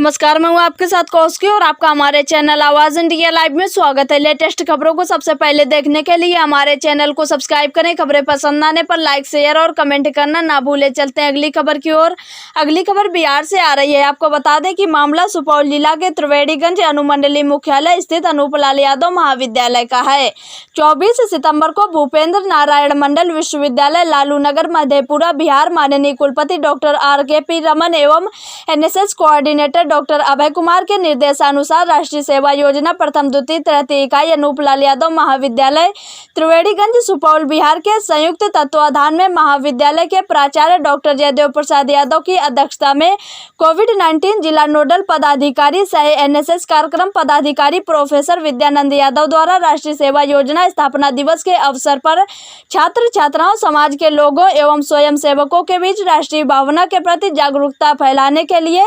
नमस्कार, मैं हूं आपके साथ कौशकी और आपका हमारे चैनल आवाज इंडिया लाइव में स्वागत है। लेटेस्ट खबरों को सबसे पहले देखने के लिए हमारे चैनल को सब्सक्राइब करें। खबरें पसंद आने पर लाइक, शेयर और कमेंट करना ना भूलें। चलते हैं अगली खबर की ओर। अगली खबर बिहार से आ रही है। आपको बता दें कि मामला सुपौल जिला के त्रिवेणीगंज अनुमंडलीय मुख्यालय स्थित अनूप लाल यादव महाविद्यालय का है। 24 सितम्बर को भूपेंद्र नारायण मंडल विश्वविद्यालय लालू नगर मधेपुरा बिहार माननीय कुलपति डॉक्टर RKP रमन एवं NSS coordinator doctor Abhay Kumar के निर्देशानुसार राष्ट्रीय सेवा योजना प्रथम द्वितीय तृतीय इकाई अनूप लाल यादव महाविद्यालय त्रिवेणीगंज सुपौल बिहार के संयुक्त तत्वाधान में महाविद्यालय के प्राचार्य डॉक्टर जयदेव प्रसाद यादव की अध्यक्षता में कोविड-19 जिला नोडल पदाधिकारी सह NSS कार्यक्रम पदाधिकारी प्रोफेसर विद्यानंद यादव द्वारा राष्ट्रीय सेवा योजना स्थापना दिवस के अवसर पर छात्र छात्राओं, समाज के लोगों एवं स्वयं सेवकों के बीच राष्ट्रीय भावना के प्रति जागरूकता फैलाने के लिए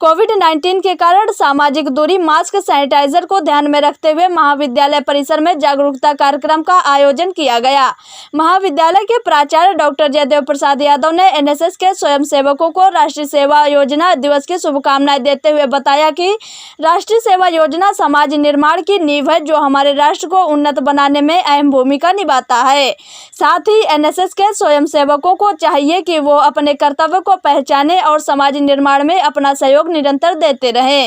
कोविड-19 के कारण सामाजिक दूरी, मास्क, सैनिटाइजर को ध्यान में रखते हुए महाविद्यालय परिसर में जागरूकता कार्यक्रम का आयोजन किया गया। महाविद्यालय के प्राचार्य डॉक्टर जयदेव प्रसाद यादव ने NSS के स्वयंसेवकों को राष्ट्रीय सेवा योजना दिवस की शुभकामनाएं देते हुए बताया कि राष्ट्रीय सेवा योजना समाज निर्माण की नींव है, जो हमारे राष्ट्र को उन्नत बनाने में अहम भूमिका निभाता है। साथ ही NSS के स्वयंसेवकों को चाहिए कि वो अपने कर्तव्य को पहचाने और समाज निर्माण में अपना सहयोग निरंतर देते रहे।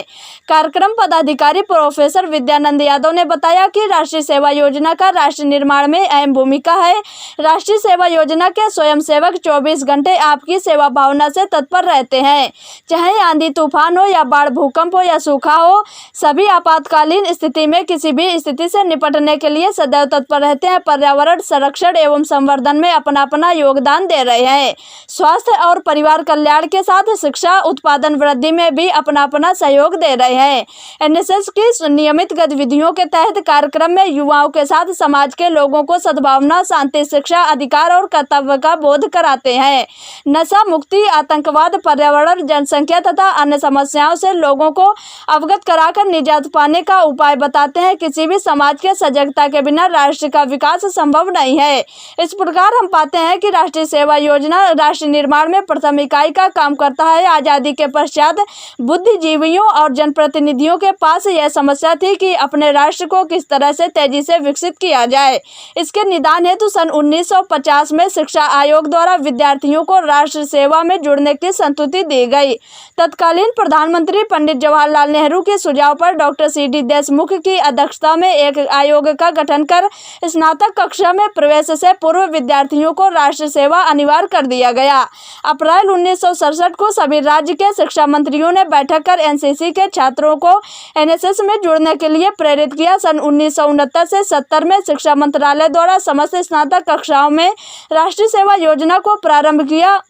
कार्यक्रम पदाधिकारी प्रोफेसर विद्यानंद यादव ने बताया कि राष्ट्रीय सेवा योजना का राष्ट्र निर्माण में अहम भूमिका है। राष्ट्रीय सेवा योजना के स्वयंसेवक 24 घंटे आपकी सेवा भावना से तत्पर रहते हैं। चाहे आंधी तूफान हो या बाढ़, भूकंप हो या सूखा हो, सभी आपातकालीन स्थिति में किसी भी स्थिति से निपटने के लिए सदैव तत्पर रहते हैं। पर्यावरण संरक्षण एवं संवर्धन में अपना अपना योगदान दे रहे हैं। स्वास्थ्य और परिवार कल्याण के साथ शिक्षा उत्पादन वृद्धि में भी अपना अपना सहयोग दे रहे हैं। NSS की नियमित गतिविधियों के तहत कार्यक्रम में युवाओं के साथ समाज के लोगों को सद्भावना, शांति, शिक्षा, अधिकार और कर्तव्य का बोध कराते हैं। नशा मुक्ति, आतंकवाद, पर्यावरण, जनसंख्या तथा अन्य समस्याओं से लोगों को अवगत कराकर निजात पाने का उपाय बताते हैं। किसी भी समाज के सजगता के बिना राष्ट्र का विकास संभव नहीं है। इस प्रकार हम पाते हैं कि राष्ट्रीय सेवा योजना राष्ट्र निर्माण में प्रथम इकाई का काम करता है। आजादी के पश्चात बुद्धिजीवियों और जनप्रतिनिधियों के पास यह समस्या थी कि अपने राष्ट्र को किस तरह से तेजी से विकसित किया जाए। इसके निदान हेतु सन 1950 में शिक्षा आयोग द्वारा विद्यार्थियों को राष्ट्र सेवा में जुड़ने की संस्तुति दी गई। तत्कालीन प्रधानमंत्री पंडित जवाहरलाल नेहरू के सुझाव पर डॉक्टर CD देशमुख की अध्यक्षता में एक आयोग का गठन कर स्नातक कक्षा में प्रवेश से पूर्व विद्यार्थियों को राष्ट्र सेवा अनिवार्य कर दिया गया। अप्रैल 1967 को सभी राज्य के शिक्षा मंत्रियों ने बैठक कर NCC के छात्रों को NSS में जुड़ने के लिए प्रेरित किया। सन 1969 से 70 में शिक्षा मंत्रालय द्वारा समस्त स्नातक कक्षाओं में राष्ट्रीय सेवा योजना को प्रारंभ किया।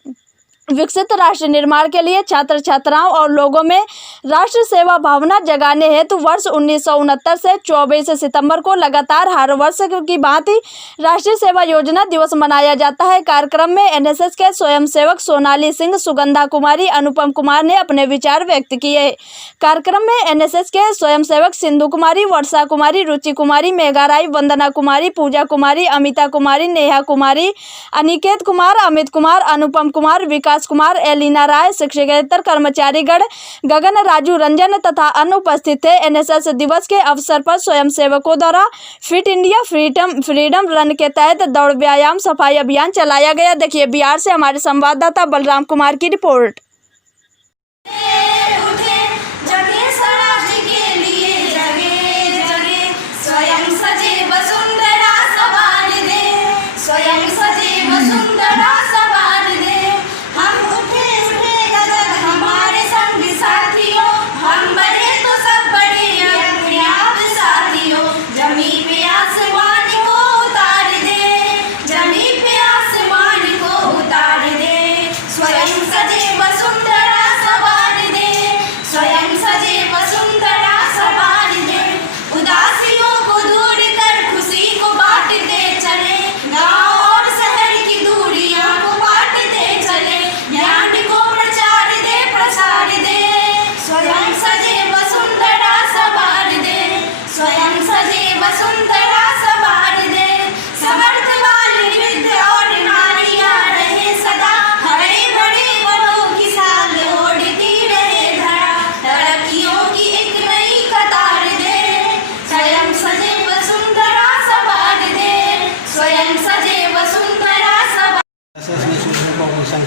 विकसित राष्ट्र निर्माण के लिए छात्र छात्राओं और लोगों में राष्ट्र सेवा भावना जगाने हेतु वर्ष 1969 से 24 सितंबर को लगातार हर वर्ष की भांति राष्ट्रीय सेवा योजना दिवस मनाया जाता है। कार्यक्रम में NSS के स्वयंसेवक सोनाली सिंह, सुगंधा कुमारी, अनुपम कुमार ने अपने विचार व्यक्त किए। कार्यक्रम में NSS के स्वयंसेवक सिंधु कुमारी, वर्षा कुमारी, रुचि कुमारी, मेघा राय, वंदना कुमारी, पूजा कुमारी, अमिता कुमारी, नेहा कुमारी, अनिकेत कुमार, अमित कुमार, अनुपम कुमार, विकास कुमार, एलिना राय, शिक्षकेतर कर्मचारीगण, गगन, राजू, रंजन तथा अन्य उपस्थित थे। NSS दिवस के अवसर पर स्वयंसेवकों द्वारा फिट इंडिया फ्रीडम रन के तहत दौड़, व्यायाम, सफाई अभियान चलाया गया। देखिए बिहार से हमारे संवाददाता बलराम कुमार की रिपोर्ट।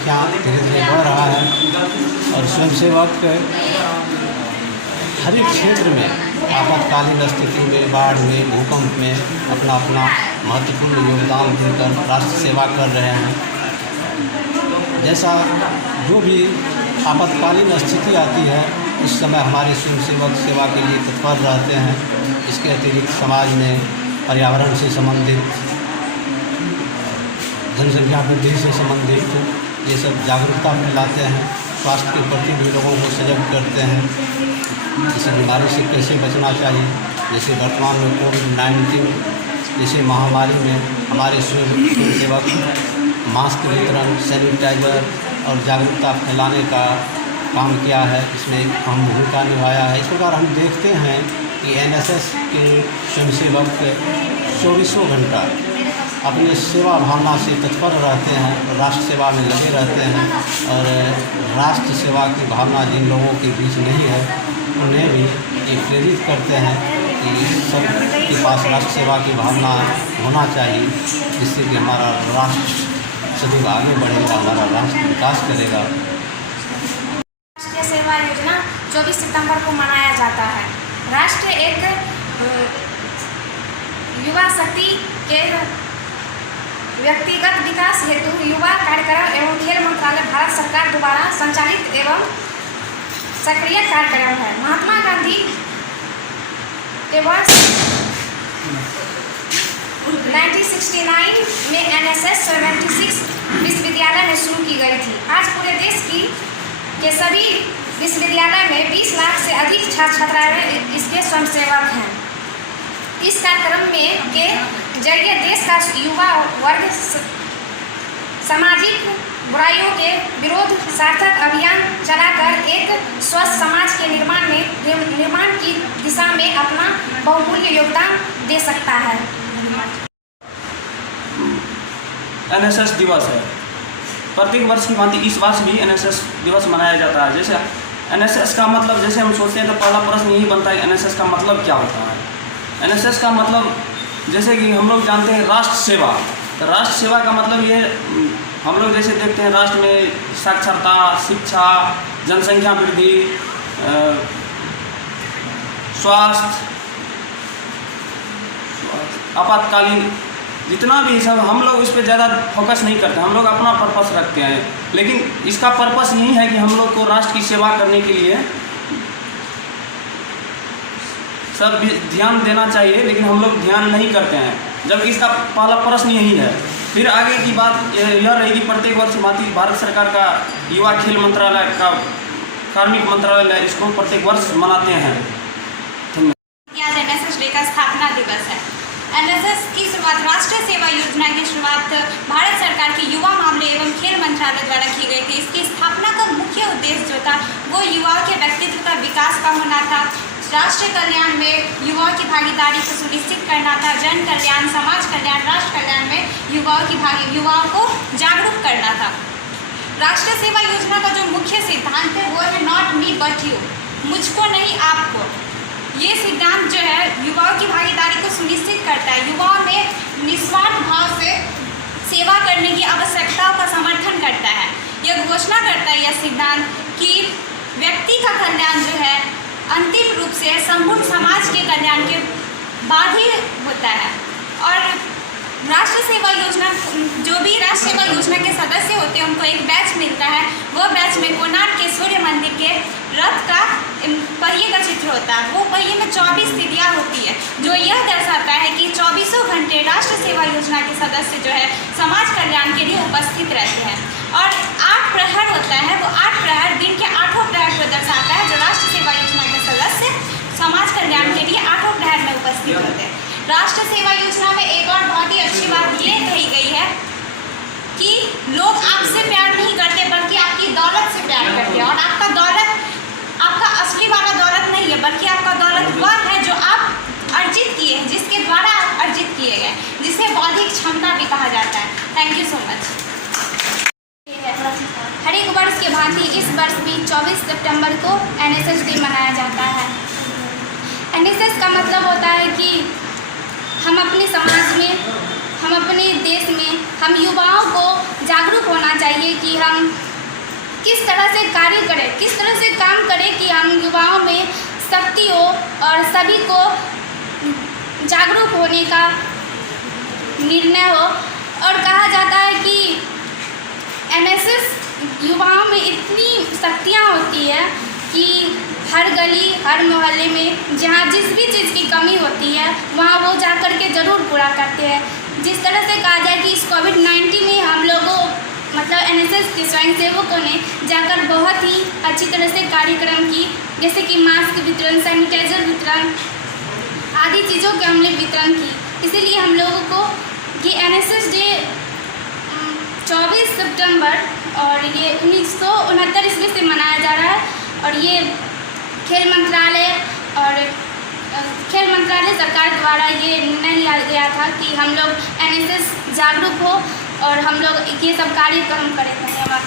संख्या धीरे धीरे बढ़ रहा है और स्वयंसेवक हर एक क्षेत्र में आपातकालीन स्थिति में, बाढ़ में, भूकंप में अपना अपना महत्वपूर्ण योगदान देकर राष्ट्र सेवा कर रहे हैं। जैसा जो भी आपातकालीन स्थिति आती है उस समय हमारे स्वयंसेवक सेवा के लिए तत्पर रहते हैं। इसके अतिरिक्त समाज में पर्यावरण से संबंधित, जनसंख्या वृद्धि से संबंधित ये सब जागरूकता फैलाते हैं। स्वास्थ्य के प्रति भी लोगों को सजग करते हैं, इस बीमारी से कैसे बचना चाहिए। जैसे वर्तमान में कोविड-19 जैसे महामारी में हमारे स्वयंसेवक मास्क वितरण, सैनिटाइज़र और जागरूकता फैलाने का काम किया है, इसमें एक अहम भूमिका निभाया है। इस प्रकार हम देखते हैं कि एनएसएस के स्वयंसेवक 24 घंटा अपने सेवा भावना से तत्पर रहते हैं और राष्ट्र सेवा में लगे रहते हैं। और राष्ट्र सेवा की भावना जिन लोगों के बीच नहीं है उन्हें भी ये प्रेरित करते हैं कि सबके पास राष्ट्र सेवा की भावना होना चाहिए, जिससे कि हमारा राष्ट्र सदैव आगे बढ़ेगा, हमारा राष्ट्र विकास करेगा। राष्ट्रीय सेवा योजना 24 सितंबर को मनाया जाता है। राष्ट्र एक युवा शक्ति के व्यक्तिगत विकास हेतु युवा कार्यक्रम एवं खेल मंत्रालय भारत सरकार द्वारा संचालित एवं सक्रिय कार्यक्रम है। महात्मा गांधी के वर्ष 1969 में एनएसएस 76 विश्वविद्यालय में शुरू की गई थी। आज पूरे देश के सभी विश्वविद्यालय में 20 लाख से अधिक छात्र छात्राएं इसके स्वयंसेवक हैं। इस कार्यक्रम में के जरिए देश का युवा वर्ग सामाजिक बुराइयों के विरोध सार्थक अभियान चलाकर एक स्वस्थ समाज के निर्माण की दिशा में अपना बहुमूल्य योगदान दे सकता है। एनएसएस दिवस है। प्रत्येक वर्ष की भांति इस वर्ष भी एनएसएस दिवस मनाया जाता है। जैसे एनएसएस का मतलब, जैसे हम सोचते हैं तो पहला प्रश्न यही बनता है एनएसएस का मतलब क्या होता है। एनएसएस का मतलब जैसे कि हम लोग जानते हैं राष्ट्र सेवा। तो राष्ट्र सेवा का मतलब ये हम लोग जैसे देखते हैं राष्ट्र में साक्षरता, शिक्षा, जनसंख्या वृद्धि, स्वास्थ्य, आपातकालीन, जितना भी सब हम लोग इस पर ज़्यादा फोकस नहीं करते। हम लोग अपना पर्पस रखते हैं, लेकिन इसका पर्पस यही है कि हम लोग को राष्ट्र की सेवा करने के लिए सब ध्यान देना चाहिए, लेकिन हम लोग ध्यान नहीं करते हैं, जबकि इसका पहला प्रश्न यही है। फिर आगे की बात यह रहेगी, प्रत्येक वर्ष भारत सरकार का युवा खेल मंत्रालय का कार्मिक मंत्रालय इसको प्रत्येक वर्ष मनाते हैं। आज एनएसएस डे का स्थापना दिवस है। एनएसएस की शुरुआत राष्ट्रीय सेवा योजना की शुरुआत भारत सरकार के युवा मामले एवं खेल मंत्रालय द्वारा की गई थी। इसकी स्थापना का मुख्य उद्देश्य जो था वो युवाओं के व्यक्तित्व का विकास का होना था, राष्ट्र कल्याण में युवाओं की भागीदारी को सुनिश्चित करना था, जन कल्याण, समाज कल्याण, राष्ट्र कल्याण में युवाओं को जागरूक करना था। राष्ट्रीय सेवा योजना का जो मुख्य सिद्धांत है वो है नॉट मी बट यू, मुझको नहीं आपको। ये सिद्धांत जो है युवाओं की भागीदारी को सुनिश्चित करता है, युवाओं में निस्वार्थ भाव से सेवा करने की आवश्यकताओं का समर्थन करता है। यह घोषणा करता है यह सिद्धांत कि व्यक्ति का कल्याण जो है अंतिम रूप से संपूर्ण समाज के कल्याण के बाद ही होता है। और राष्ट्रीय सेवा योजना, जो भी राष्ट्रीय सेवा योजना के सदस्य होते हैं उनको एक बैच मिलता है। वो बैच में कोणार्क के सूर्य मंदिर के रथ का पहिए का चित्र होता है। वो पहिए में 24 सीढ़ियाँ होती है, जो यह दर्शाता है कि 24 घंटे राष्ट्रीय सेवा योजना के सदस्य जो है समाज कल्याण के लिए उपस्थित रहते हैं। और 8 प्रहर होता है, वो 8 प्रहर दिन के 8 प्रहर को दर्शाता है, जो राष्ट्रीय सेवा योजना के सदस्य समाज कल्याण के लिए 8 प्रहर में उपस्थित होते हैं। राष्ट्रीय सेवा योजना में एक और बहुत ही अच्छी बात ये कही गई है कि लोग आपसे प्यार नहीं करते बल्कि आपकी दौलत से प्यार करते हैं। और आपका दौलत आपका असली वाला दौलत नहीं है, बल्कि आपका दौलत वह है जो आप अर्जित किए हैं, जिसके द्वारा आप अर्जित किए गए, जिसे बौद्धिक क्षमता भी कहा जाता है। Thank you so much. हर एक वर्ष के भांति इस वर्ष भी 24 सितंबर को एनएसएस डे मनाया जाता है। एनएसएस का मतलब होता है कि हम अपने समाज में, हम अपने देश में, हम युवाओं को जागरूक होना चाहिए कि हम किस तरह से कार्य करें, किस तरह से काम करें कि हम युवाओं में शक्ति हो और सभी को जागरूक होने का निर्णय हो। और कहा जाता है कि एनएसएस युवाओं में इतनी शक्तियाँ होती है कि हर गली हर मोहल्ले में जहाँ जिस भी चीज़ की कमी होती है वहाँ वो जा कर के ज़रूर पूरा करते हैं। जिस तरह से कहा जाए कि इस कोविड-19 में हम लोगों मतलब एनएसएस के स्वयंसेवकों ने जाकर बहुत ही अच्छी तरह से कार्यक्रम की, जैसे कि मास्क वितरण, सैनिटाइजर वितरण आदि चीज़ों के हमने वितरण की। इसीलिए हम लोगों को ये एनएसएस डे 24 सितंबर और ये 1969 ईस्वी से मनाया जा रहा है। और ये खेल मंत्रालय सरकार द्वारा ये निर्णय लिया गया था कि हम लोग एनएसएस जागरूक हो और हम लोग ये सब कार्यक्रम करें। धन्यवाद।